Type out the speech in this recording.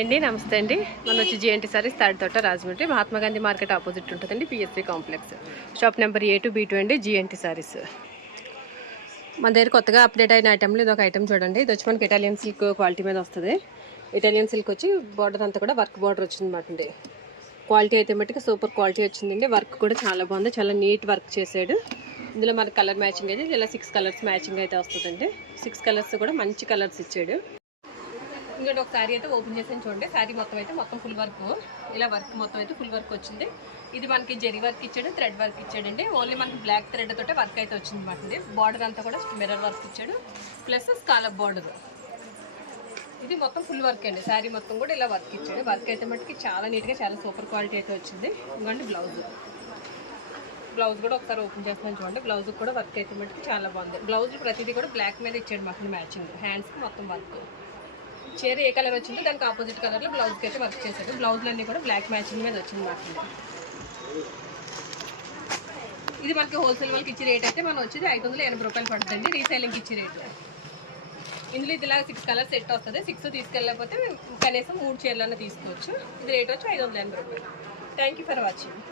అండి నమస్తే అండి. మన వచ్చి GNT sarees Thaditota Rajahmundry Mahatma Gandhi market opposite ఉంటుందండి. PSC complex shop number A2B2 అండి. జిఎన్టీ సారీస్ మన దగ్గర కొత్తగా అప్డేట్ అయిన ఐటెంలో ఇది ఒక ఐటెం చూడండి. ఇది వచ్చి మనకి ఇటాలియన్ సిల్క్ క్వాలిటీ మీద వస్తుంది. ఇటాలియన్ సిల్క్ వచ్చి బార్డర్ అంతా కూడా వర్క్ బార్డర్ వచ్చిందన్నమాట అండి. క్వాలిటీ అయితే మట్టుకు సూపర్ క్వాలిటీ వచ్చిందండి. వర్క్ కూడా చాలా బాగుంది, చాలా నీట్ వర్క్ చేసాడు. ఇందులో మనకి కలర్ మ్యాచింగ్ అయితే ఇలా 6 కలర్స్ మ్యాచింగ్ అయితే వస్తుందండి. 6 కలర్స్ కూడా మంచి కలర్స్ ఇచ్చాడు. ఇంకోటి ఒక శారీ అయితే ఓపెన్ చేసి చూడండి. శారీ మొత్తం అయితే మొత్తం ఫుల్ వర్క్, ఇలా వర్క్ మొత్తం అయితే ఫుల్ వర్క్ వచ్చింది. ఇది మనకి జెరీ వర్క్ ఇచ్చాడు, థ్రెడ్ వర్క్ ఇచ్చాడండి. ఓన్లీ మనకి బ్లాక్ థ్రెడ్ తోటే వర్క్ అయితే వచ్చింది అనమాట. బార్డర్ అంతా కూడా మిర్రర్ వర్క్ ఇచ్చాడు, ప్లస్ స్కాలప్ బార్డర్. ఇది మొత్తం ఫుల్ వర్క్ అండి. శారీ మొత్తం కూడా ఇలా వర్క్ ఇచ్చాడు. వర్క్ అయితే మటుకి చాలా నీట్గా చాలా సూపర్ క్వాలిటీ అయితే వచ్చింది. ఇంకోండి బ్లౌజ్ కూడా ఒకసారి ఓపెన్ చేస్తున్నాను చూడండి. బ్లౌజ్ కూడా వర్క్ అయితే మటుకు చాలా బాగుంది. బ్లౌజ్ ప్రతిదీ కూడా బ్లాక్ మీద ఇచ్చాడు మాకు మ్యాచింగ్. హ్యాండ్స్కి మొత్తం వర్క్. చీర ఏ కలర్ వచ్చిందో దానికి ఆపోజిట్ కలర్లో బ్లౌజ్కి అయితే వర్క్ చేశాడు. బ్లౌజ్లన్నీ కూడా బ్లాక్ మ్యాచింగ్ మీద వచ్చింది మాకు. ఇది మనకి హోల్సేల్ వాళ్ళకి ఇచ్చే రేట్ అయితే మనం వచ్చేది 580 రూపాయలు పడుతుంది. రీసైలింగ్కి ఇచ్చే రేట్. ఇందులో ఇది ఇలా 6 కలర్స్ సెట్ వస్తుంది. 6 తీసుకెళ్ళకపోతే కనీసం 3 చీరలన్నా తీసుకోవచ్చు. ఇది రేట్ వచ్చి 580 రూపాయలు. Thank you for watching.